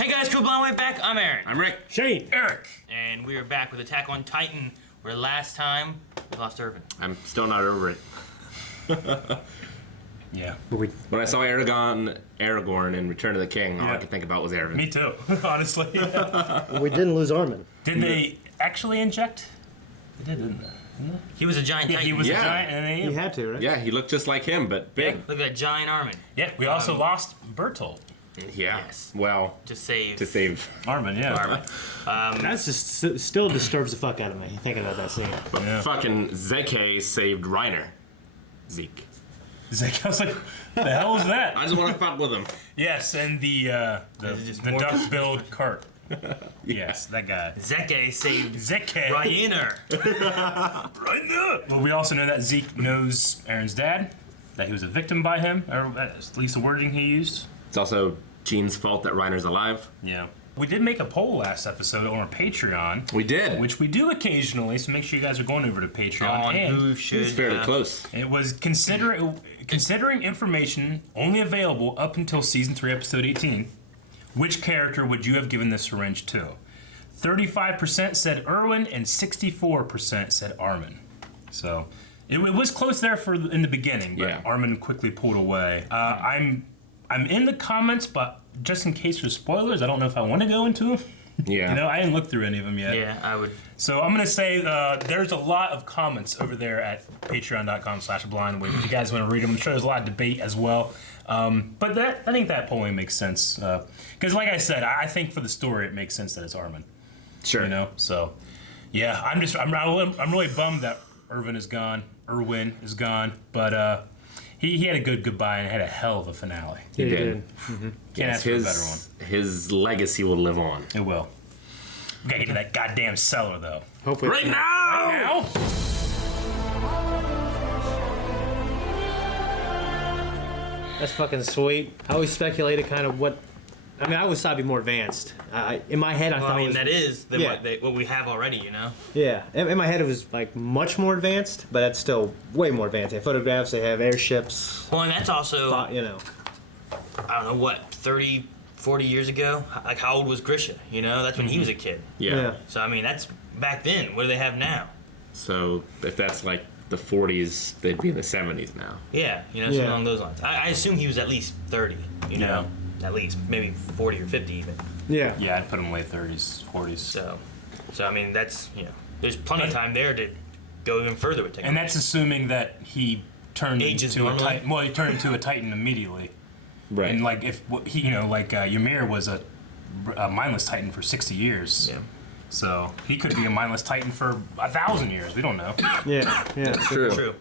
Hey guys, Cool Blonde Way back. I'm Aaron. I'm Rick. Shane. Eric. And we are back with Attack on Titan, where last time we lost Irvin. I'm still not over it. Yeah. When I saw Aragorn in Return of the King, all I could think about was Arvin. Me too, honestly. We didn't lose Armin. Did they actually inject? They did, didn't they? He was a giant Yeah, Titan. he was Yeah. a giant. And You had to, right? Yeah, he looked just like him, but big. Look at that giant Armin. yeah, we also lost Bertolt. Yeah. Yes. Well, To save to save. Armin, yeah. Armin. That's just still disturbs the fuck out of me thinking about that scene. But Yeah. fucking Zeke saved Reiner. Zeke. Zeke, I was like, the hell is that? I just want to fuck with him. Yes, and the just more- duck-billed cart. Yes, that guy. Zeke saved Zeke. Rainer. Right. Well, we also know that Zeke knows Aaron's dad, that he was a victim by him, or at least the wording he used. It's also Gene's fault that Reiner's alive. Yeah. We did make a poll last episode on our Patreon. We did. Which we do occasionally, so make sure you guys are going over to Patreon. On and who should... It's fairly close. it was considering information only available up until Season 3, Episode 18. Which character would you have given this syringe to? 35% said Erwin and 64% said Armin. So it was close there in the beginning, but Yeah. Armin quickly pulled away. I'm in the comments, but just in case there's spoilers, I don't know if I want to go into them. Yeah. You know, I didn't look through any of them yet. Yeah, I would... So I'm going to say there's a lot of comments over there at patreon.com/blindwave. If you guys want to read them, I'm sure there's a lot of debate as well. But I think that polling makes sense. Because like I said, I think for the story it makes sense that it's Armin. Sure. You know? So, yeah, I'm really bummed that Erwin is gone. But he had a good goodbye and had a hell of a finale. He did. Can't Yes, ask for a better one. his legacy will live on. It will. We gotta get to that goddamn cellar, though. Hopefully. Right now! Now? That's fucking sweet. I always speculated kind of what. I mean, I always thought it'd be more advanced. In my head, I Well, thought I mean, it was. that is the, Yeah. what we have already, you know? Yeah. In my head, it was like much more advanced, but that's still way more advanced. They have photographs, they have airships. Well, and that's also, You know. I don't know, what, 30, 40 years ago? Like, how old was Grisha? You know, that's when he was a kid. Yeah. So, I mean, that's back then. What do they have now? So if that's like the 40s, they'd be in the 70s now. Yeah, you know, Yeah. something along those lines. I assume he was at least 30, you know? At least, maybe 40 or 50 even. Yeah. Yeah, I'd put him late 30s, 40s. So I mean, that's, you know, there's plenty of time there to go even further with technology. And that's assuming that he turned Ages into normally? a Titan. Well, he turned into a Titan immediately. Right. And like if he, you know, like Ymir was a mindless Titan for 60 years. Yeah. So he could be a mindless Titan for 1,000 years. We don't know. Yeah. Yeah. True. True.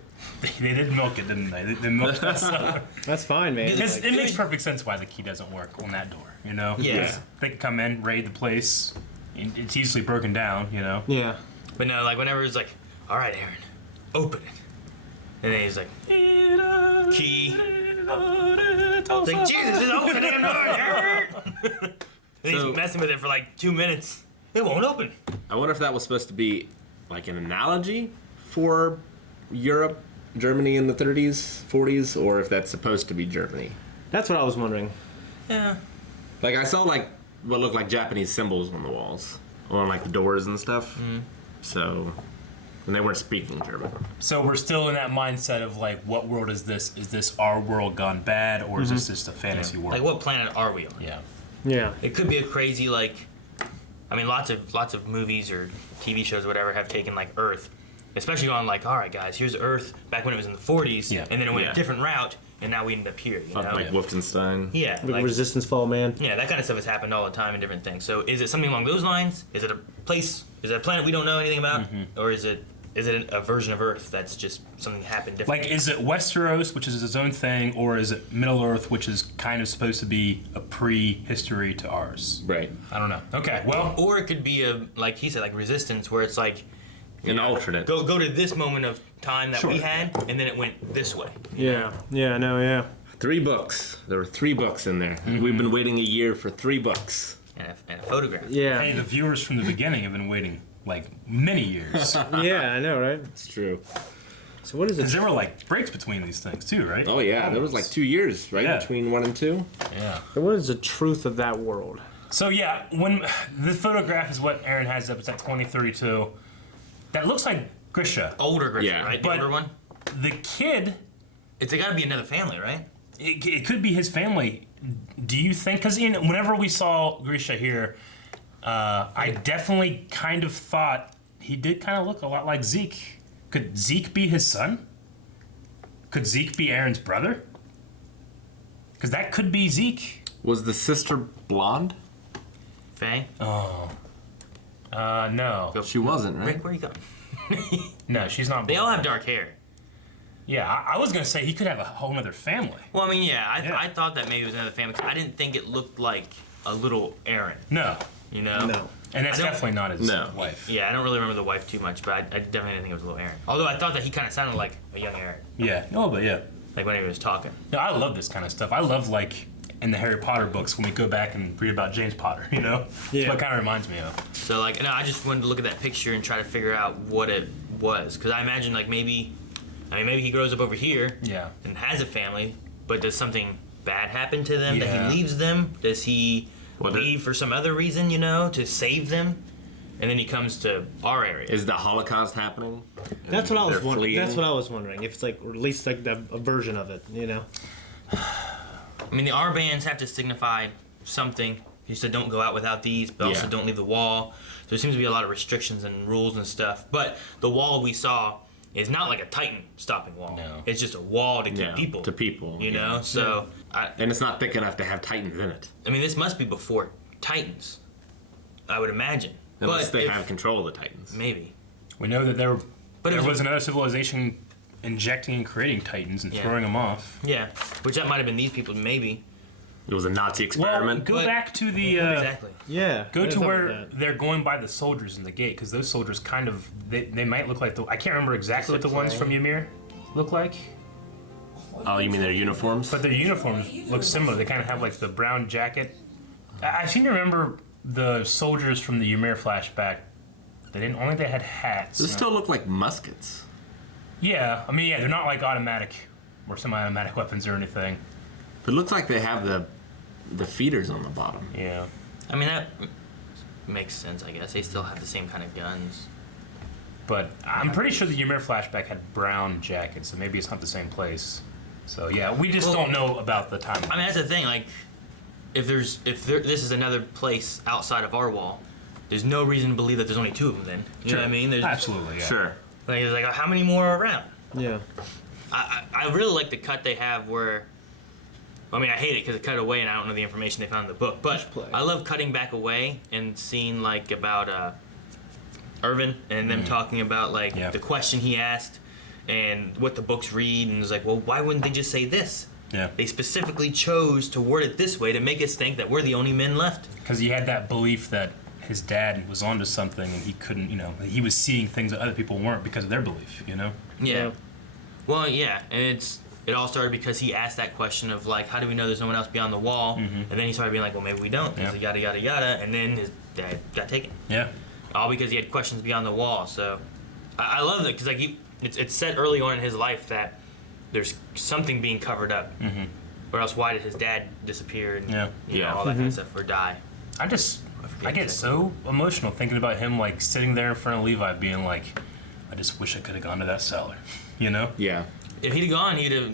They did milk it, didn't they? They milked that stuff. That's fine, man. Because- It makes perfect sense why the key doesn't work on that door. You know. Yeah. Because they could come in, raid the place. And it's easily broken down. You know. Yeah. But no, like, whenever it's like, all right, Aaron, open it. And then he's like, key. It's like, Jesus, just open the damn door, Aaron. And he's So- messing with it for like 2 minutes. It won't open. I wonder if that was supposed to be like an analogy for Europe, Germany in the 30s, 40s, or if that's supposed to be Germany. That's what I was wondering. Yeah. Like I saw like what looked like Japanese symbols on the walls, on like the doors and stuff. So, and they weren't speaking German. So we're still in that mindset of like, what world is this? Is this our world gone bad, or is this just a fantasy world? Like, what planet are we on? Yeah. Yeah. It could be a crazy, like, I mean, lots of movies or TV shows or whatever have taken, like, Earth. Especially on, like, all right, guys, here's Earth back when it was in the 40s, Yeah. and then it went Yeah. a different route, and now we ended up here, you know? Like Wolfenstein. Yeah, Like like, Resistance Fall, man. yeah, that kind of stuff has happened all the time in different things. So is it something along those lines? Is it a place, is it a planet we don't know anything about? Or is it a version of Earth that's just something that happened different? Like, is it Westeros, which is its own thing, or is it Middle Earth, which is kind of supposed to be a pre-history to ours? Right. I don't know. Okay, well, Or it could be a, like he said, like Resistance, where it's like, An alternate. go to this moment of time that we Sure. had, and then it went this way. Yeah. Yeah. No. Yeah. 3 books. There were 3 books in there. We've been waiting a year for 3 books. And a photograph. Yeah. hey, the viewers from the beginning have been waiting like many years. Yeah. I know, right? It's true. So what is Because it? there were like breaks between these things too, right? Oh yeah, there was like 2 years, right, Yeah. between 1 and 2. Yeah. What is the truth of that world? So yeah, when the photograph is what Aaron has up, it's at 2032. That looks like Grisha. Older Grisha, Yeah. right? The But- older one. The kid, It's got to be another family, right? it could be his family. Do you think? Because whenever we saw Grisha here, I definitely kind of thought he did kind of look a lot like Zeke. Could Zeke be his son? Could Zeke be Aaron's brother? Because that could be Zeke. Was the sister blonde? Faye. No. She wasn't, right? Rick, where you going? No, she's not. They all blonde. have dark hair. Yeah, I was going to say he could have a whole other family. Well, I mean, yeah, Yeah. I thought that maybe it was another family. 'Cause I didn't think it looked like a little Aaron. No. You know? No. And that's I don't- definitely not his No. wife. Yeah, I don't really remember the wife too much, but I definitely didn't think it was a little Aaron. Although I thought that he kind of sounded like a young Aaron, Yeah. Oh, but yeah. like when he was talking. No, I love this kind of stuff. I love, like, in the Harry Potter books when we go back and read about James Potter, you know? Yeah. That's what it kind of reminds me of. So like, no, I just wanted to look at that picture and try to figure out what it was, because I imagine like maybe he grows up over here Yeah. and has a family, but does something bad happen to them that Yeah. he leaves them? Does he Well, leave for some other reason, you know, to save them? And then he comes to our area. Is the Holocaust happening? That's what I was They're wondering. fleeing? That's what I was wondering. If it's like, or at least like a version of it, you know? I mean, the R bands have to signify something. You said don't go out without these, but also Yeah. don't leave the wall. So there seems to be a lot of restrictions and rules and stuff. But the wall we saw is not like a Titan stopping wall. No. It's just a wall to keep Yeah, people. to people, You yeah. know? So, And it's not thick enough to have Titans in it. I mean, this must be before Titans, I would imagine. Unless but they if- have control of the Titans. Maybe. We know that there But it was another civilization injecting and creating Titans and Yeah. throwing them off. Yeah. Which that might have been these people, maybe. It was a Nazi Well, experiment. go But- back to the... Exactly. Yeah. Go yeah, to something where like that. they're going by the soldiers in the gate, because those soldiers kind of... They might look like the... I can't remember exactly what the ones from Ymir look like, Oh, you mean their uniforms? but their uniforms look similar. They kind of have like the brown jacket. I seem to remember the soldiers from the Ymir flashback. They didn't... Only they had hats. Those still look like muskets. Yeah, I mean, yeah, they're not like automatic or semi-automatic weapons or anything. But it looks like they have the feeders on the bottom. Yeah. I mean, that makes sense, I guess. They still have the same kind of guns. But I'm pretty sure the Ymir flashback had brown jackets, so maybe it's not the same place. So yeah, we just Well, don't know about the time. I mean, that's the thing. Like, if this is another place outside of our wall, there's no reason to believe that there's only two of them. Then you know what I mean? There's Absolutely, yeah. Sure. like, there's like how many more are around? Yeah. I really like the cut they have where. I mean, I hate it because it cut away and I don't know the information they found in the book. But Push play. I love cutting back away and seeing like about Irvin and them talking about like Yeah. the question he asked and what the books read, and it's like, well, why wouldn't they just say this? Yeah. They specifically chose to word it this way to make us think that we're the only men left. Because he had that belief that his dad was onto something and he couldn't, he was seeing things that other people weren't because of their belief, Yeah. Yeah. Well, yeah, and it all started because he asked that question of like, how do we know there's no one else beyond the wall? And then he started being like, well, maybe we don't. Yeah. Yeah. Yada yada yada, and then his dad got taken. Yeah. All because he had questions beyond the wall. So I love it because like it's said early on in his life that there's something being covered up, or else why did his dad disappear and Yeah. you know, Yeah. all that kind of stuff or die? I get exactly. so emotional thinking about him like sitting there in front of Levi being like, I just wish I could have gone to that cellar, Yeah. If he'd have gone, he'd have.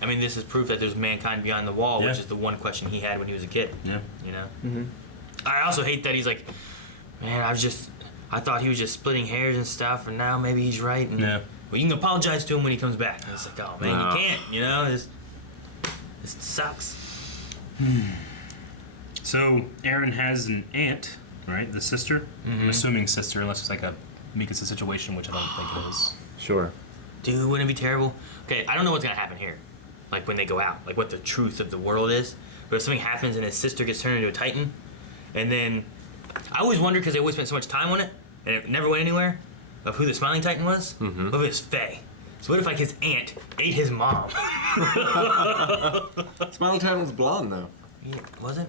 I mean, this is proof that there's mankind beyond the wall, which Yeah. is the one question he had when he was a kid. Yeah. You know. I also hate that he's like, man, I thought he was just splitting hairs and stuff, and now maybe he's right. And, Yeah. well, you can apologize to him when he comes back. And it's like, oh man, No. you can't. You know, this sucks. So Aaron has an aunt, right? The sister? I'm assuming sister, unless it's like a Mikasa situation, which I don't think it is. Sure. Dude, wouldn't it be terrible? Okay, I don't know what's gonna happen here, like when they go out, like what the truth of the world is. But if something happens and his sister gets turned into a Titan, and then I always wonder because they always spent so much time on it and it never went anywhere of who the Smiling Titan was. What if it was Faye? So what if like his aunt ate his mom? Smiling Time was blonde, though. Was it?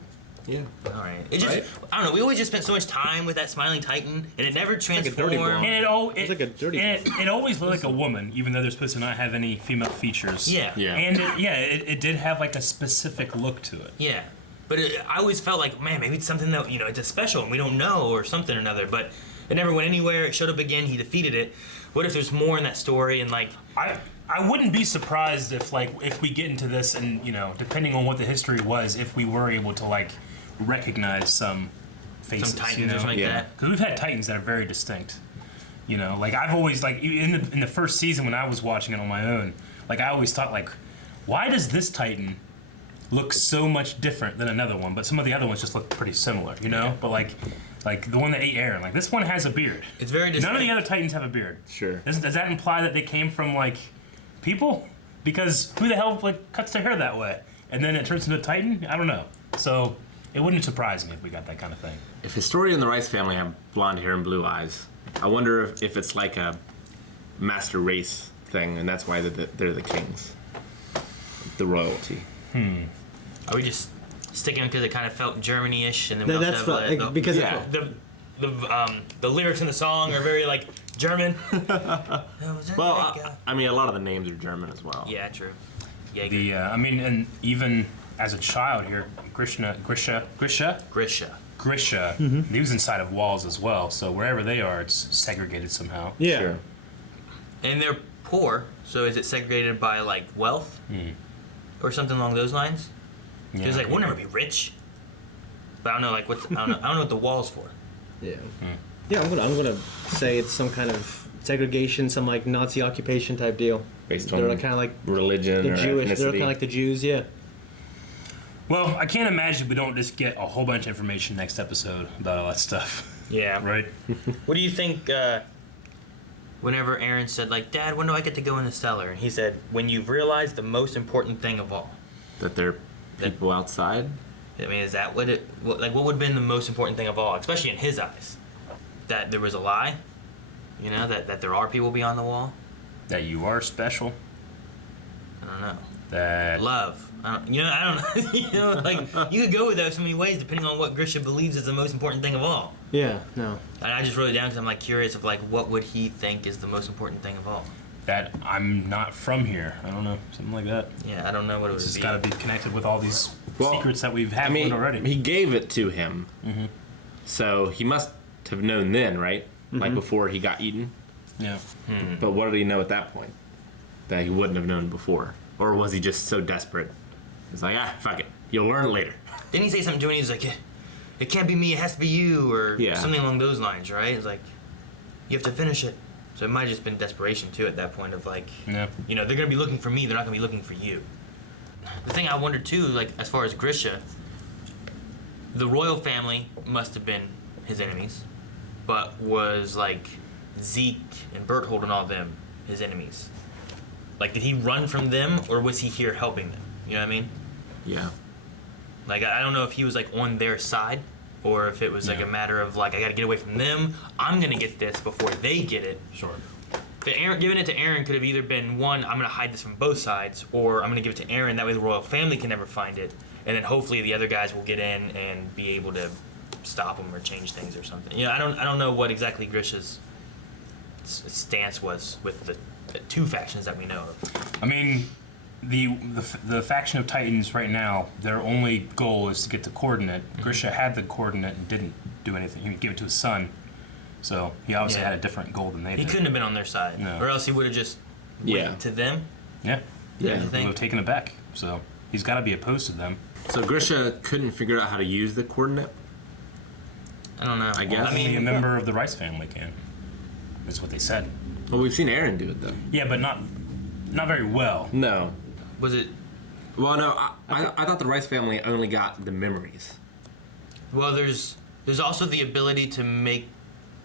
Yeah. All right. It just Right? I don't know. We always just spent so much time with that Smiling Titan, and it never like a transformed. dirty blonde. And It's like a dirty it always looked like a woman, even though they're supposed to not have any female features. Yeah. Yeah. And it did have like a specific look to it. Yeah. But I always felt like, man, maybe it's something that, it's a special and we don't know or something or another. But it never went anywhere. It showed up again. He defeated it. What if there's more in that story and like... I wouldn't be surprised if we get into this and, depending on what the history was, if we were able to, like, recognize some faces, some Titans or something like that. Because we've had Titans that are very distinct. Like I've always in the first season when I was watching it on my own, like I always thought like, why does this Titan look so much different than another one? But some of the other ones just look pretty similar, Yeah. But like the one that ate Aaron, like this one has a beard. It's very distinct. None of the other Titans have a beard. Sure. Does that imply that they came from like people? Because who the hell like cuts their hair that way and then it turns into a Titan? I don't know. So it wouldn't surprise me if we got that kind of thing. If Historia and the Rice family have blonde hair and blue eyes, I wonder if it's like a master race thing, and that's why they're the kings, the royalty. Are we just sticking because it kind of felt Germany-ish, and then No, we that's also have, what, because yeah. the lyrics in the song are very like German. Well, I mean, a lot of the names are German as well. Yeah, true. Jaeger. And even as a child here, Grisha, he was inside of walls as well. So wherever they are, it's segregated somehow. Yeah. Sure. And they're poor, so is it segregated by like wealth or something along those lines? Yeah. Because like we'll never be rich, but I don't know like I don't know what the wall's for. Yeah. Yeah, I'm gonna say it's some kind of segregation, some like Nazi occupation type deal. Based on They're kind of like religion the or Jewish. They're ethnicity. kind of like the Jews. Yeah. Well, I can't imagine we don't just get a whole bunch of information next episode about all that stuff. Yeah. Right? What do you think? Whenever Aaron said like, "Dad, when do I get to go in the cellar?" and he said, "When you've realized the most important thing of all." That there are people outside. I mean, is that what what would have been the most important thing of all, especially in his eyes? That there was a lie, that there are people beyond the wall. That you are special. I don't know. That Love. I don't know. Like you could go with that so many ways depending on what Grisha believes is the most important thing of all. Yeah. No. And I just wrote it down because I'm like curious of like what would he think is the most important thing of all. that I'm not from here. I don't know, something like that. Yeah, I don't know what it would It's be. got to be connected with all these Well, secrets that we've had I mean, already. he gave it to him, so he must have known then, right? Like before he got eaten. Yeah. But what did he know at that point that he wouldn't have known before? Or was he just so desperate? He's like, fuck it. You'll learn later. Didn't he say something to him? He's like, it can't be me, it has to be you, or Yeah. something along those lines, right? It's like, you have to finish it. So it might have just been desperation, too, at that point of like, Yeah. they're going to be looking for me, they're not going to be looking for you. The thing I wondered, too, like, as far as Grisha, the royal family must have been his enemies, but was, like, Zeke and Berthold and all them his enemies? Like, did he run from them, or was he here helping them? You know what I mean? Yeah. Like, I don't know if he was, like, on their side, or if it was, like, Yeah. a matter of, like, I gotta get away from them, I'm gonna get this before they get it. Sure. Giving it to Aaron could have either been, one, I'm gonna hide this from both sides, or I'm gonna give it to Aaron, that way the royal family can never find it, and then hopefully the other guys will get in and be able to stop them or change things or something. I don't know what exactly Grisha's stance was with the two factions that we know of. I mean, the faction of Titans right now, their only goal is to get the coordinate. Grisha had the coordinate and didn't do anything. He gave it to his son, so he obviously Yeah. had a different goal than they He did. couldn't have been on their side, No. or else he would have just went Yeah. to them. Yeah. Yeah. He would have taken it back. So he's got to be opposed to them. So Grisha couldn't figure out how to use the coordinate? I don't know. I guess. I Only a mean, member of the Rice family can. That's what they said. Well, we've seen Aaron do it, though. Yeah, but not very well. No. was it? Well, no, I thought the Rice family only got the memories. Well, there's also the ability to make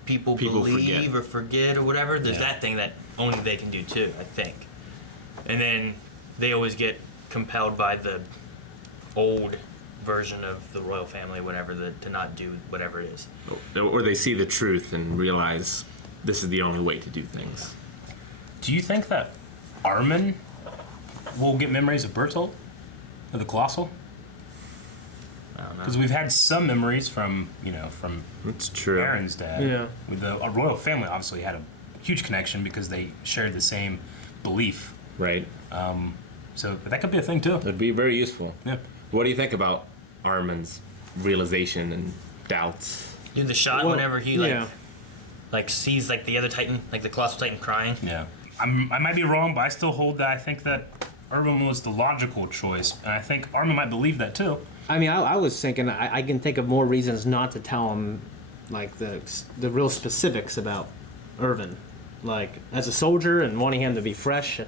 people believe forget. or forget or whatever. There's Yeah. that thing that only they can do too, I think. And then they always get compelled by the old version of the royal family, whatever, to not do whatever it is. Or they see the truth and realize this is the only way to do things. Do you think that Armin will get memories of Bertolt? Of the Colossal? I don't know. Because we've had some memories from That's true. Aaron's dad. Yeah. With the royal family, obviously had a huge connection because they shared the same belief. Right. So but that could be a thing too. It'd be very useful. Yeah. What do you think about Armin's realization and doubts. Dude, the shot Well, whenever he like sees like the other Titan, like the Colossal Titan crying. Yeah. I might be wrong, but I still hold that I think that Irwin was the logical choice, and I think Armin might believe that too. I mean, I was thinking I can think of more reasons not to tell him, like the real specifics about Irvin, like as a soldier and wanting him to be fresh.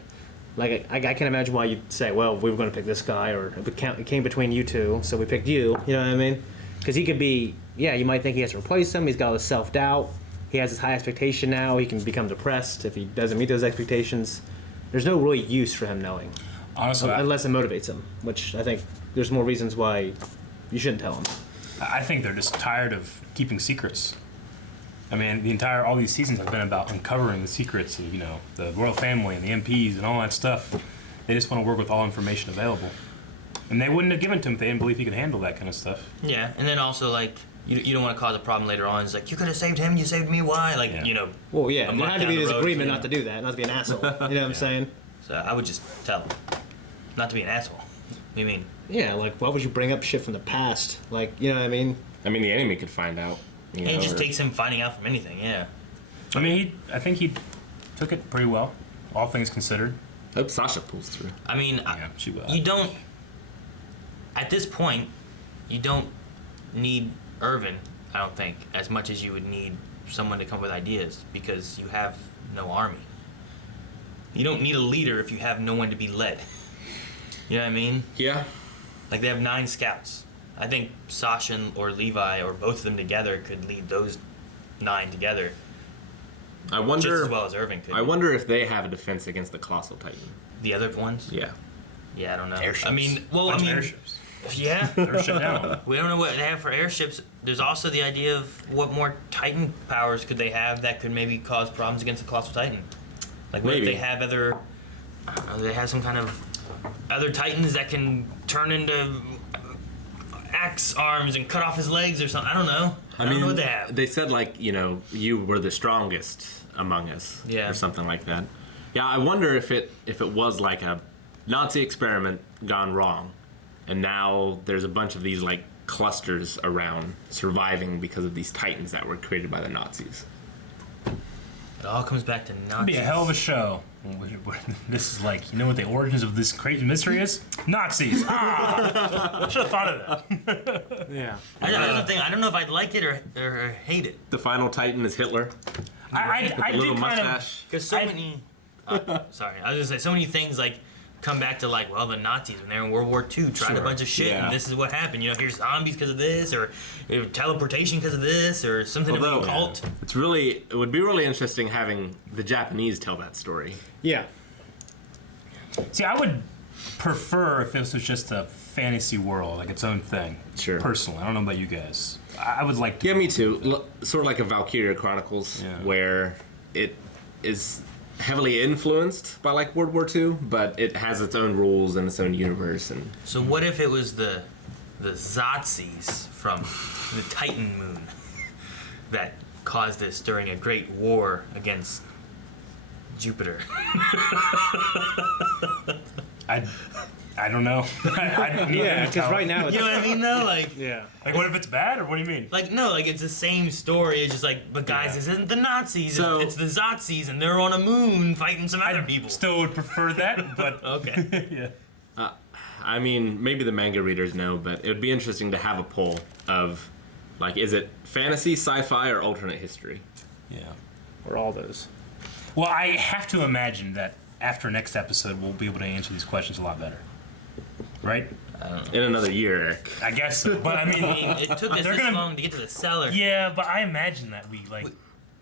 Like I can imagine why you'd say, well, we were going to pick this guy, or it came between you two, so we picked you. You know what I mean? Because he could be, you might think he has to replace him. He's got all this self-doubt. He has this high expectation now. He can become depressed if he doesn't meet those expectations. There's no really use for him knowing, Honestly, unless it motivates him, which I think there's more reasons why you shouldn't tell him. I think they're just tired of keeping secrets. I mean, all these seasons have been about uncovering the secrets of, the royal family and the MPs and all that stuff. They just want to work with all information available. And they wouldn't have given it to him if they didn't believe he could handle that kind of stuff. Yeah, and then also like you don't want to cause a problem later on. It's like, you could have saved him, you saved me. Why? Like Well, yeah, a there month had to down be the this road, agreement not to do that, not to be an asshole. You know what I'm saying? So I would just tell him not to be an asshole. What do you mean? Yeah, like why would you bring up shit from the past? Like, you know what I mean? I mean, the enemy could find out. And it just takes him finding out from anything. Yeah. I mean, I think he took it pretty well, all things considered. I hope Sasha pulls through. I mean, Yeah, she will. you don't. At this point, you don't need Irvin. I don't think as much as you would need someone to come up with ideas, because you have no army. You don't need a leader if you have no one to be led. You know what I mean? Yeah. Like, they have 9 scouts. I think Sasha or Levi or both of them together could lead those 9 together I just wonder. as well as Irvin could. I wonder if they have a defense against the Colossal Titan. The other ones? Yeah. Yeah, I don't know. Airships. I mean, Bunch of airships. yeah. They're shut down. We don't know what they have for airships. There's also the idea of what more Titan powers could they have that could maybe cause problems against the Colossal Titan. Like, what if Maybe. they have other... they have some kind of other Titans that can turn into axe arms and cut off his legs or something. I don't know. I don't know what they have. They said, like, you were the strongest among us. Yeah. Or something like that. Yeah, I wonder if it was like a Nazi experiment gone wrong. And now there's a bunch of these, like, clusters around surviving because of these Titans that were created by the Nazis. It all comes back to Nazis. It'd be a hell of a show. This is like, what the origins of this crazy mystery is? Nazis. I should have thought of that. Yeah. I don't know if I'd like it or hate it. The final Titan is Hitler. I With the did little kind of. mustache. Because so many... sorry. I was just say so many things, like, come back to, like, well, the Nazis, when they were in World War II, tried a Sure. bunch of shit, Yeah. and this is what happened. Here's zombies because of this, or teleportation because of this, or something of Although, an occult. it would be really interesting having the Japanese tell that story. Yeah. See, I would prefer if this was just a fantasy world, like its own thing. Sure. Personally, I don't know about you guys. I would like to. Yeah, me too. Sort of like a Valkyria Chronicles, Yeah. where it is heavily influenced by like World War II, but it has its own rules and its own universe. And So what if it was the Zotzies from the Titan Moon that caused this during a great war against Jupiter? I don't know. Yeah, because right now it's... You know what I mean, though? Like, Yeah. Like, what if it's bad, or what do you mean? like it's the same story. It's just like, but guys, Yeah. this isn't the Nazis. So- It's the Zotzies, and they're on a moon fighting some other I people. still would prefer that, but Okay. yeah. I mean, maybe the manga readers know, but it would be interesting to have a poll of, like, is it fantasy, sci-fi, or alternate history? Yeah. Or all those. Well, I have to imagine that after next episode, we'll be able to answer these questions a lot better. Right? In another year, Eric. I guess so. But I I mean, mean, it took us They're this gonna- long to get to the cellar. yeah, but I imagine that we, like,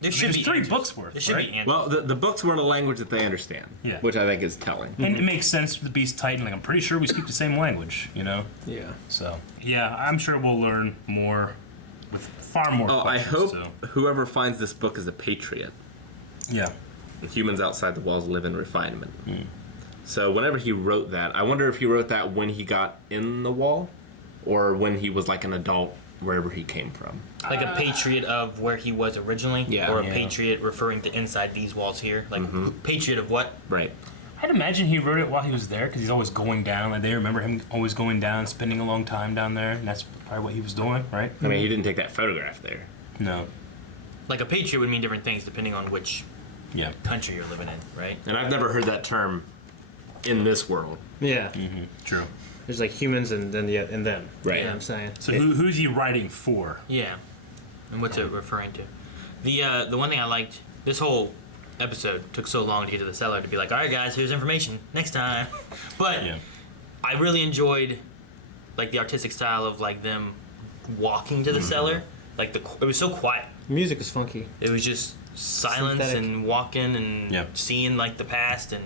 There should there's be 3 answers. books worth, There should right? be answers. Well, the books were in a language that they understand, Yeah. which I think is telling. and it makes sense for the Beast Titan. Like, I'm pretty sure we speak the same language, Yeah. So, yeah, I'm sure we'll learn more with far more Oh, I questions. hope So. whoever finds this book is a patriot. Yeah. Humans outside the walls live in refinement. So whenever he wrote that, I wonder if he wrote that when he got in the wall, or when he was like an adult wherever he came from. Like a patriot of where he was originally? Yeah. Or a Yeah. patriot referring to inside these walls here? Like, patriot of what? Right. I'd imagine he wrote it while he was there because he's always going down. Like they remember him always going down, spending a long time down there, and that's probably what he was doing, right? I mean, he didn't take that photograph there. No. Like a patriot would mean different things depending on which Yeah. country you're living in, right? And I've never heard that term in this world. Yeah. True. There's like humans and then and them. Right. You know what I'm saying? So who's he writing for? Yeah. And what's it referring to? The one thing I liked, this whole episode took so long to get to the cellar to be like, all right, guys, here's information. Next time. But Yeah. I really enjoyed like the artistic style of like them walking to the cellar. Like it was so quiet. Music is funky. It was just silence Synthetic. and walking and Yeah. seeing like the past, and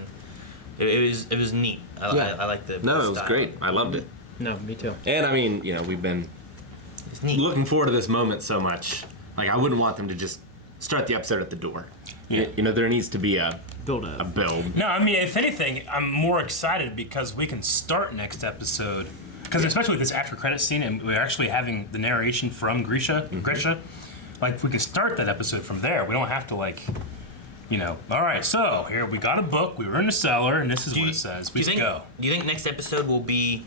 it was neat. I like the No, it was style. great. I loved it. No, me too. And I mean, you know, we've been It's neat. looking forward to this moment so much. Like, I wouldn't want them to just start the episode at the door. Yeah. You know, there needs to be a Build up. build. No, I mean, if anything, I'm more excited because we can start next episode. Because especially with this after credit scene, and we're actually having the narration from Grisha. Like, we can start that episode from there. We don't have to like, you know. All right, so here we got a book. We were in the cellar, and this is what it says. We think, go. Do you think next episode will be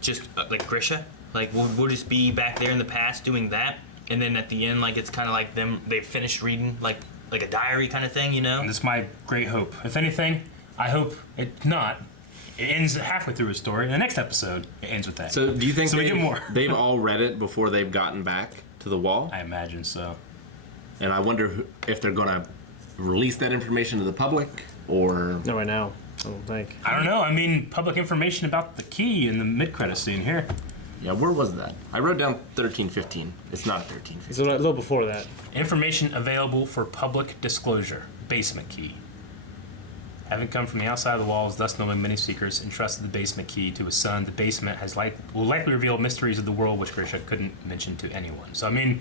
just like Grisha? Like we'll just be back there in the past doing that, and then at the end, like it's kind of like them. They finished reading like a diary kind of thing, you know? And that's my great hope. If anything, I hope it not. It ends halfway through a story. In the next episode, it ends with that. So, do you think So we get more. they've all read it before they've gotten back to the wall? I imagine so. And I wonder if they're going to release that information to the public, or... Not right now. I don't think. I don't know. I mean, public information about the key in the mid-credit scene here. Yeah, where was that? I wrote down 1315. It's not 1315. It's a little before that. Information available for public disclosure. Basement key. Having come from the outside of the walls, thus knowing many secrets, entrusted the basement key to his son. The basement will likely reveal mysteries of the world which Grisha couldn't mention to anyone. So, I mean,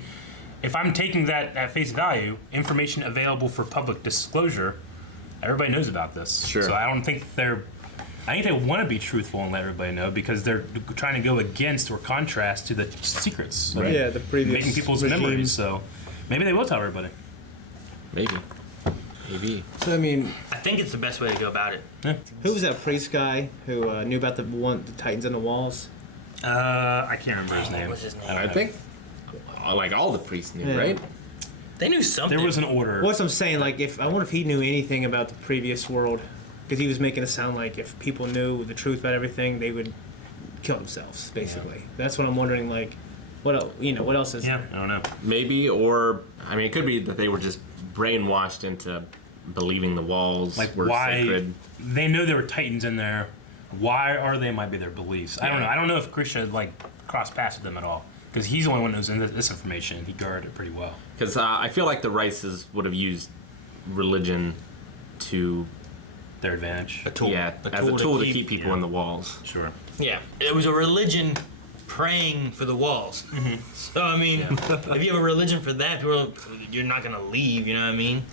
if I'm taking that at face value, information available for public disclosure, everybody knows about this. Sure. So I don't think I think they want to be truthful and let everybody know because they're trying to go against or contrast to the secrets. Right. Yeah, the previous Making people's regime. memories. So maybe they will tell everybody. Maybe. Maybe. So I mean, I think it's the best way to go about it. Yeah. who was that priest guy who knew about the Titans on the walls? I can't remember his name. What's his name? I don't I know. think, like, all the priests knew, Yeah. right? They knew something. There was an order. What's I'm saying? Like, I wonder if he knew anything about the previous world, because he was making it sound like if people knew the truth about everything, they would kill themselves. Basically, that's what I'm wondering. Like, what else is Yeah, there? I don't know. Maybe, or, I mean, it could be that they were just brainwashed into believing the walls Like were why sacred. they know there were Titans in there. Why are they? Might be their beliefs. I don't know. I don't know if Grisha like crossed paths with them at all because he's the only one who knows this information. He guarded it pretty well. Because I feel like the Rices would have used religion to, Their advantage. a tool. as a tool to keep people in the walls. Sure. Yeah, it was a religion praying for the walls. So I mean, if you have a religion for that, you're not gonna leave. You know what I mean?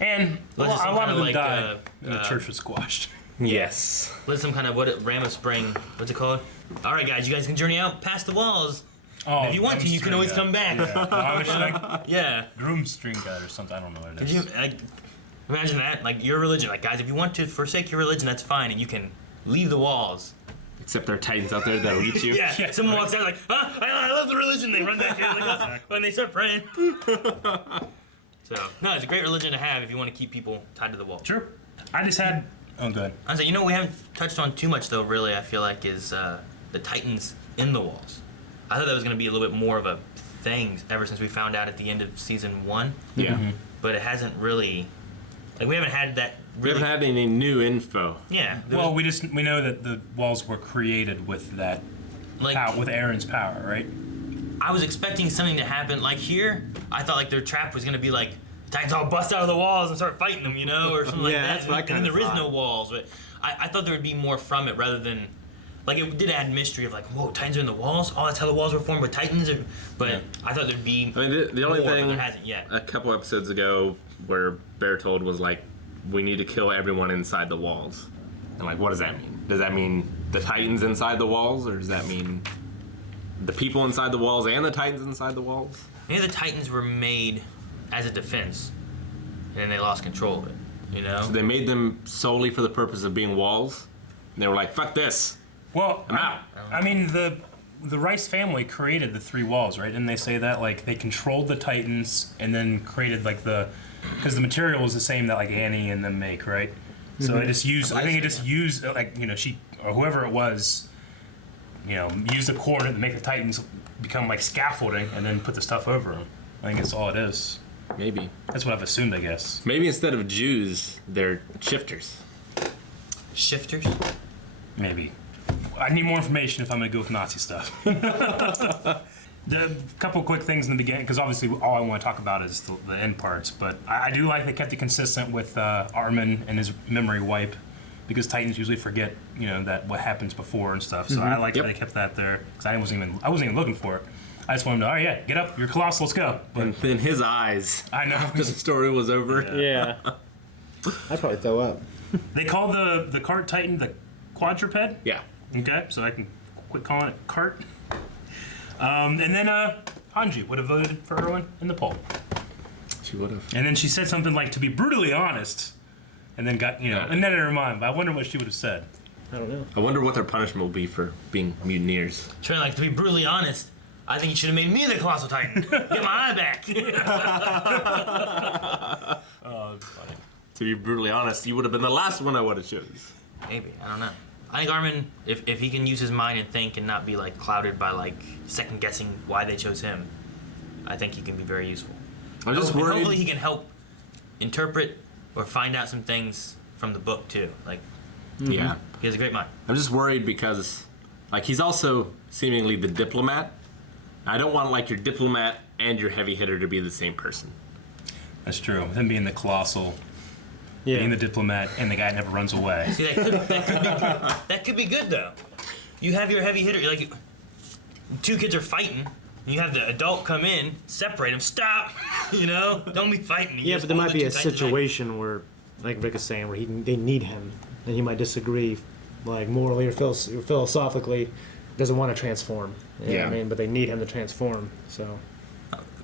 And a Unless it's some lot kinda of them like, died, and the church was squashed. Yes. Let some kind of ram of spring. What's it called? All right, guys, you guys can journey out past the walls. Oh, If you want to, you can always come back. Yeah. Yeah. Groomstringa or something. I don't know what it Could is. you imagine that? Like your religion. Like guys, if you want to forsake your religion, that's fine, and you can leave the walls. Except there are Titans out there that'll eat you. Yeah. Yeah, Someone right. walks out like, I love the religion. They run back here like, when they start praying. So no, it's a great religion to have if you want to keep people tied to the wall. Sure. I just had. Oh, good. I was like, we haven't touched on too much though. Really, I feel like is the Titans in the walls. I thought that was going to be a little bit more of a thing ever since we found out at the end of season 1, Yeah. but it hasn't really. Like we haven't had that. We Really, haven't had any new info. yeah. there Well, was- we know that the walls were created with that like with Aaron's power, right? I was expecting something to happen. Like here, I thought like their trap was going to be like the Titans all bust out of the walls and start fighting them, or something like Yeah, that. that's what I and then kinda there is thought. no walls, but I thought there would be more from it rather than. Like, it did add mystery of, like, whoa, Titans are in the walls? Oh, that's how the walls were formed with Titans? But Yeah. I thought there'd be I mean, the only more, but thing there hasn't yet. a couple episodes ago where Bertold was like, we need to kill everyone inside the walls. And like, what does that mean? Does that mean the Titans inside the walls, or does that mean the people inside the walls and the Titans inside the walls? Maybe the Titans were made as a defense, and then they lost control of it. You know? So they made them solely for the purpose of being walls. And they were like, "Fuck this, Well, I'm out." I mean, the Rice family created the three walls, right? Didn't they say that? Like, they controlled the Titans and then created, like, because the material was the same that, like, Annie and them make, right? So they just used, I think it just used, like, you know, she, or whoever it was, you know, used the coordinate to make the Titans become, like, scaffolding and then put the stuff over them. I think that's all it is. Maybe. That's what I've assumed, I guess. Maybe instead of Jews, they're shifters. Shifters? Maybe. I need more information if I'm going to go with Nazi stuff. The couple quick things in the beginning, because obviously all I want to talk about is the end parts, but I do like they kept it consistent with Armin and his memory wipe, because Titans usually forget, you know, that what happens before and stuff. So I like how they kept that there, because I wasn't even looking for it. I just wanted to, oh yeah, get up, you're colossal, let's go. But And in his eyes, I know. after the story was over. Yeah. I'd probably throw up. They call the cart Titan the quadruped. Yeah. Okay, so I can quit calling it cart. And then Hanji would have voted for Erwin in the poll. She would have. And then she said something like, to be brutally honest, and then got, you know, and then in her mind, but I wonder what she would have said. I don't know. I wonder what their punishment will be for being mutineers. Trying like to be brutally honest, I think you should have made me the Colossal Titan. Get my eye back. Funny. To be brutally honest, you would have been the last one I would have chosen. Maybe, I don't know. I think Armin, if he can use his mind and think and not be like clouded by like second guessing why they chose him, I think he can be very useful. I'm just And worried. hopefully he can help interpret or find out some things from the book too. Like Yeah. he has a great mind. I'm just worried because, like, he's also seemingly the diplomat. I don't want, like, your diplomat and your heavy hitter to be the same person. That's true. With him being the colossal, Yeah. being the diplomat, and the guy that never runs away. See, that could be good though. You have your heavy hitter, like two kids are fighting. You have the adult come in, separate them, stop. You know, don't be fighting. You Yeah, just but there hold might the be two a Titans back. situation where, like Rick is saying, where they need him, and he might disagree, like morally or philosophically, doesn't want to transform. You know what I Yeah. mean, but they need him to transform. So,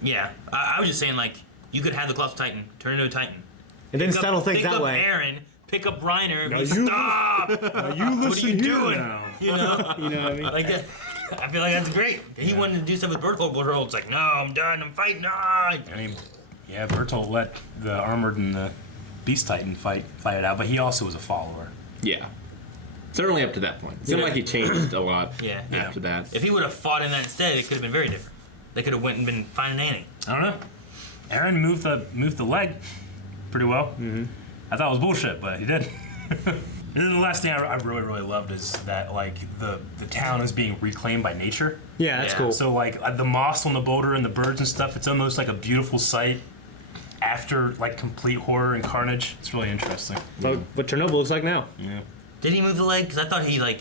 Yeah, I was just saying like you could have the Colossal Titan turn into a Titan. and then Pick settle up, things pick that up way. Aaron, pick up Reiner. Now Be, you- stop! You What are you doing? now. You know, You know what I mean? like that. I feel like that's great. He wanted to do stuff with Bertolt. It's like, no, I'm done. I'm fighting. I mean, yeah, Bertolt let the Armored and the Beast Titan fight it out, but he also was a follower. Yeah. Certainly up to that point. It seemed like he changed a lot Yeah. after that. If he would have fought in that instead, it could have been very different. They could have went and been finding Annie. I don't know. Aaron moved the leg pretty well. Mm-hmm. I thought it was bullshit, but he did. And then the last thing I really, really loved is that, like, the town is being reclaimed by nature. Yeah, that's Yeah. cool. So, like, the moss on the boulder and the birds and stuff, it's almost like a beautiful sight after, like, complete horror and carnage. It's really interesting. What Chernobyl looks like now. Yeah. Did he move the leg? Because I thought he like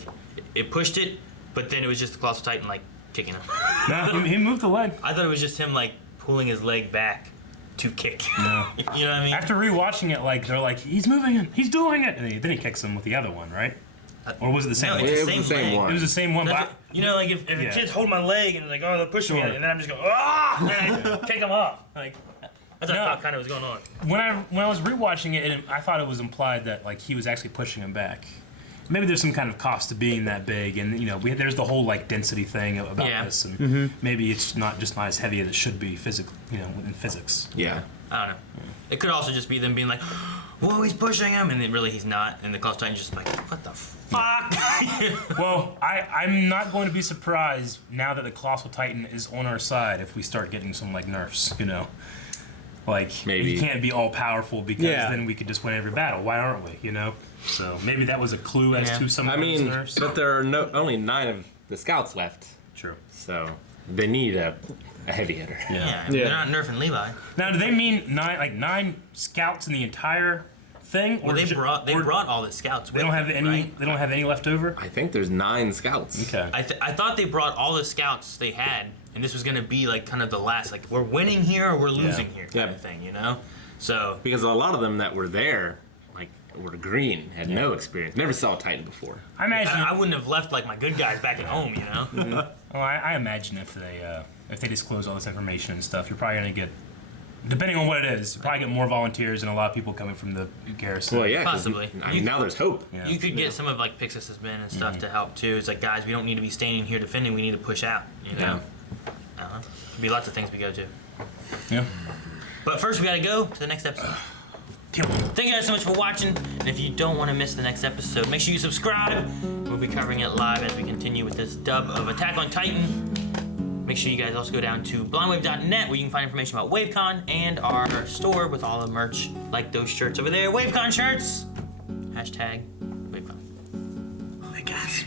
it pushed it, but then it was just the Colossal Titan like kicking him. No, he moved the leg. I thought it was just him like pulling his leg back to kick. No. You know what I mean? After rewatching it, like, they're like, he's moving it, he's doing it. And then he kicks him with the other one, right? Or was it the same No, one? it's Yeah, the it was same the same leg. one. It was the same one, That's but what- you know, like if Yeah. a kid's holding my leg and it's like, oh, they're pushing Sure. me, and then I'm just going, ah, and I kick him off. Like that's what No. I thought kind of was going on. when I was rewatching it, I thought it was implied that, like, he was actually pushing him back. Maybe there's some kind of cost to being that big, and, you know, there's the whole, like, density thing about Yeah. this, and maybe it's not as heavy as it should be in physics. Yeah. I don't know. It could also just be them being like, whoa, he's pushing him, and then really he's not, and the Colossal Titan's just like, what the fuck? Well, I'm not going to be surprised now that the Colossal Titan is on our side if we start getting some, like, nerfs, you know? Like, Maybe. he can't be all powerful because Yeah. then we could just win every battle. Why aren't we, you know? So maybe that was a clue as Yeah. to some I of those mean, nerfs. but there are only 9 of the scouts left, True. so they need a heavy hitter. Yeah, Yeah. they're not nerfing Levi. Now, do they mean nine scouts in the entire thing? Well, they ju- brought or all the scouts. They don't have any. Right? They don't have any left over. I think there's 9 scouts. Okay. I thought they brought all the scouts they had, and this was gonna be like kind of the last, like we're winning here or we're losing here kind Yeah. of thing, you know? So Because a lot of them that were there, like, were green, had no experience, never saw a Titan before. I imagine. I wouldn't have left like my good guys back at home, you know? Well, I imagine if they disclose all this information and stuff, you're probably gonna get Depending on what it is, probably get more volunteers and a lot of people coming from the garrison. Well, yeah, 'cause, Possibly. I mean, now there's hope. Yeah. You could get some of like Pixis's men and stuff to help too. It's like, guys, we don't need to be staying here defending. We need to push out. You know? Could be lots of things we go to. Yeah. But first, we gotta go to the next episode. Thank you guys so much for watching. And if you don't want to miss the next episode, make sure you subscribe. We'll be covering it live as we continue with this dub of Attack on Titan. Make sure you guys also go down to blindwave.net where you can find information about WaveCon and our store with all the merch, like those shirts over there. WaveCon shirts. #WaveCon. Oh my gosh.